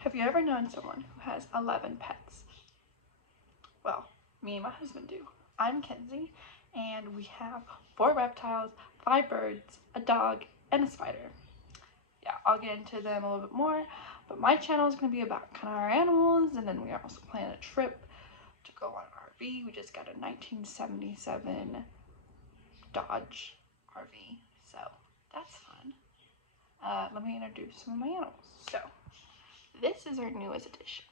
Have you ever known someone who has 11 pets? Well, me and my husband do. I'm Kenzie, and we have 4 reptiles, 5 birds, a dog, and a spider. Yeah, I'll get into them a little bit more, but my channel is going to be about kind of our animals, and then we are also planning a trip to go on an RV. We just got a 1977 Dodge RV, so that's fun. Let me introduce some of my animals. So, this is our newest addition.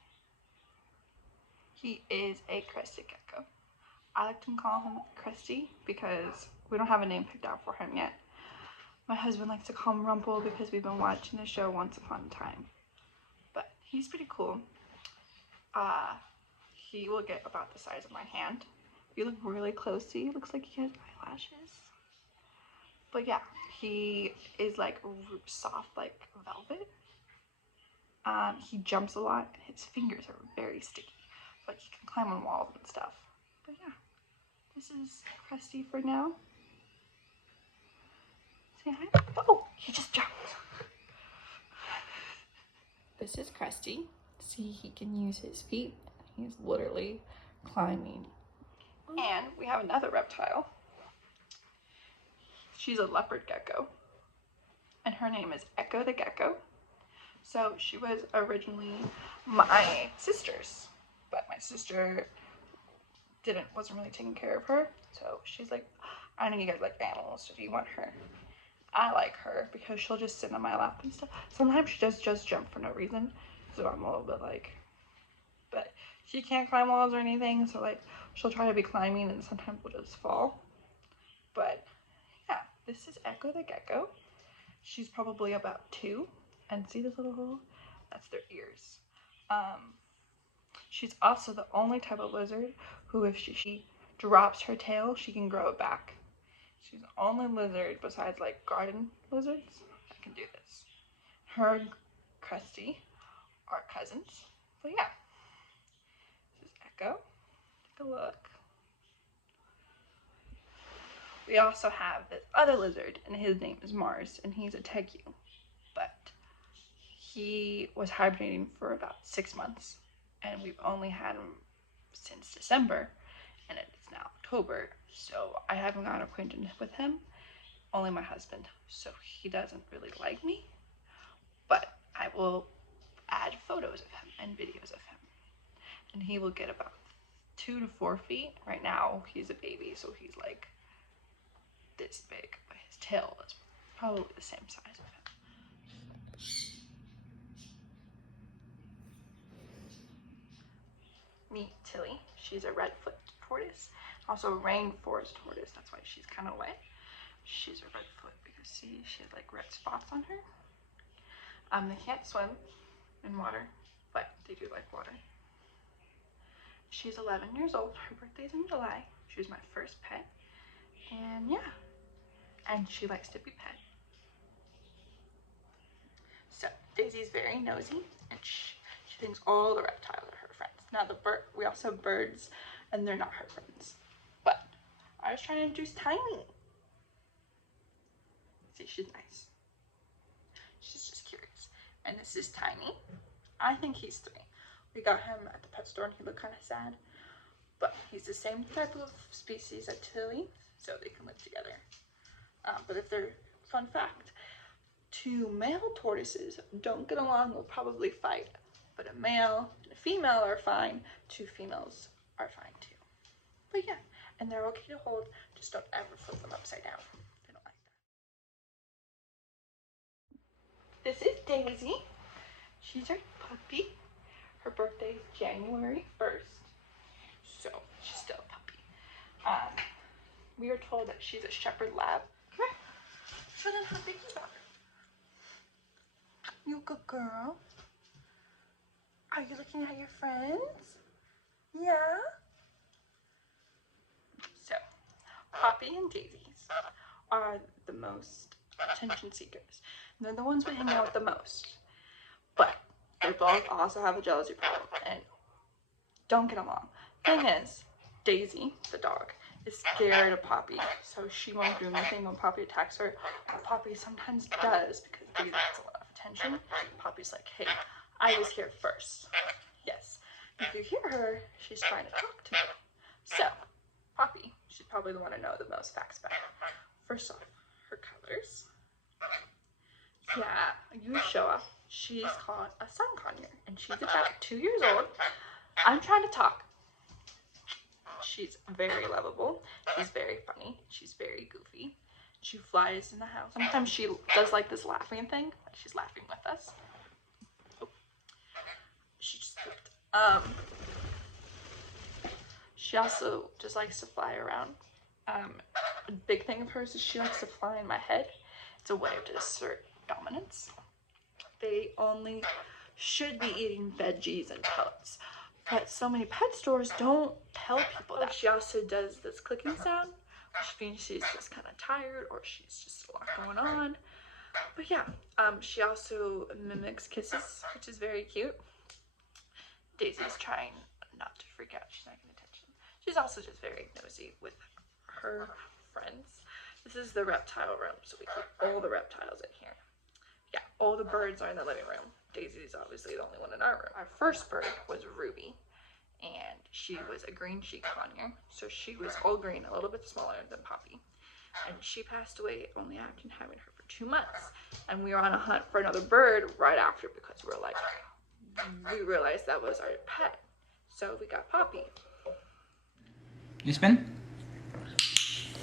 He is a crested gecko. I like to call him Krusty because we don't have a name picked out for him yet. My husband likes to call him Rumple because we've been watching the show Once Upon a Time. But he's pretty cool. He will get about the size of my hand. If you look really closely, it looks like he has eyelashes. But yeah, he is like soft like velvet. He jumps a lot and his fingers are very sticky. But he can climb on walls and stuff. But yeah, this is Krusty for now. Say hi. Oh, he just jumped. This is Krusty. See, he can use his feet. He's literally climbing. And we have another reptile. She's a leopard gecko. And her name is Echo the Gecko. So she was originally my sister's, but my sister wasn't really taking care of her. So she's like, I know you guys like animals, so do you want her? I like her because she'll just sit on my lap and stuff. Sometimes she just jump for no reason, so I'm a little bit like, but she can't climb walls or anything, so like she'll try to be climbing and sometimes we'll just fall. But yeah, this is Echo the Gecko. She's probably about 2, and see this little hole? That's their ears. She's also the only type of lizard who, if she drops her tail, she can grow it back. She's the only lizard besides like garden lizards that can do this. Her and Krusty are cousins. So yeah, this is Echo. Take a look. We also have this other lizard, and his name is Mars, and he's a tegu. But he was hibernating for about 6 months, and we've only had him since December, and it's now October, so I haven't gotten acquainted with him. Only my husband, so he doesn't really like me, but I will add photos of him and videos of him, and he will get about 2 to 4 feet. Right now he's a baby, so he's like this big, but his tail is probably the same size of him. Meet Tilly. She's a redfoot tortoise, also a rainforest tortoise. That's why she's kind of wet. She's a redfoot because see, she has like red spots on her. They can't swim in water, but they do like water. She's 11 years old. Her birthday's in July. She was my first pet, and yeah, and she likes to be pet. So Daisy's very nosy, and she thinks all the reptiles are her friends. Now we also have birds, and they're not her friends. But I was trying to introduce Tiny. See, she's nice. She's just curious. And this is Tiny. I think he's 3. We got him at the pet store, and he looked kind of sad. But he's the same type of species as Tilly, so they can live together. But if they're, fun fact, 2 male tortoises don't get along, will probably fight. But a male and a female are fine. 2 females are fine too. But yeah, and they're okay to hold. Just don't ever flip them upside down. They don't like that. This is Daisy. She's our puppy. Her birthday is January 1st. So she's still a puppy. We are told that she's a shepherd lab. Come here. Show them how big you are. You a good girl. Are you looking at your friends? Yeah? So, Poppy and Daisies are the most attention seekers. They're the ones we hang out with the most. But they both also have a jealousy problem and don't get along. Thing is, Daisy, the dog, is scared of Poppy, so she won't do anything when Poppy attacks her. And Poppy sometimes does because Daisy gets a lot of attention. Poppy's like, hey, I was here first. Yes. If you hear her, she's trying to talk to me. So, Poppy, she's probably the one to know the most facts about her. First off, her colors. Yeah, you show up. She's called a sun conure, and she's about 2 years old. I'm trying to talk. She's very lovable. She's very funny. She's very goofy. She flies in the house. Sometimes she does like this laughing thing. She's laughing with us. Oh. She just pooped. She also just likes to fly around. A big thing of hers is she likes to fly in my head. It's a way to assert dominance. They only should be eating veggies and pellets, but so many pet stores don't tell people that. She also does this clicking sound, which means she's just kind of tired or she's just a lot going on. But yeah, she also mimics kisses, which is very cute. Daisy's trying not to freak out. She's not getting attention. She's also just very nosy with her friends. This is the reptile room, so we keep all the reptiles in here. Yeah, all the birds are in the living room. Daisy's obviously the only one in our room. Our first bird was Ruby, and she was a green sheep conure, so she was all green, a little bit smaller than Poppy. And she passed away only after having her for 2 months. And we were on a hunt for another bird right after because we realized that was our pet. So we got Poppy. You spin?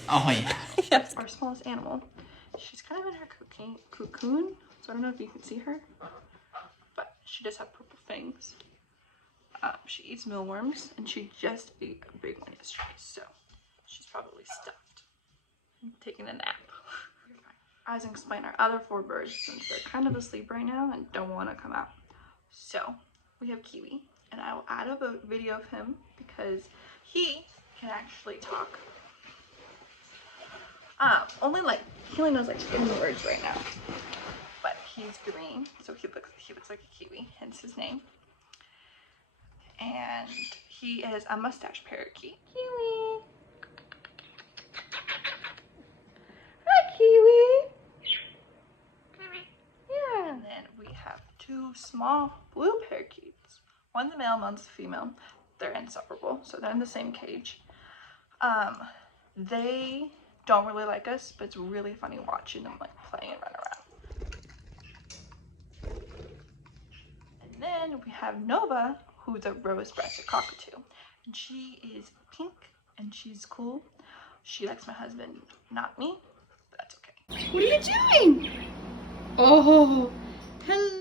Oh yeah. Yes, our smallest animal. She's kind of in her cocoon, so I don't know if you can see her, but she does have purple fangs. She eats mealworms, and she just ate a big one yesterday, so she's probably stuffed. Taking a nap. I was going to explain our other 4 birds since they're kind of asleep right now and don't want to come out. So we have Kiwi, and I will add a video of him because he can actually talk. He only knows like 10 words right now, but he's green, so he looks like a kiwi, hence his name. And he is a mustache parakeet. Kiwi. Hi, Kiwi. Yeah. And then we have 2 small blue parakeets. One's a male, one's a female. They're inseparable, so they're in the same cage. They don't really like us, but it's really funny watching them like play and run around. And then we have Nova, who's a rose-breasted cockatoo, and she is pink and she's cool. She likes my husband, not me, but that's okay. What are you doing? Oh, hello.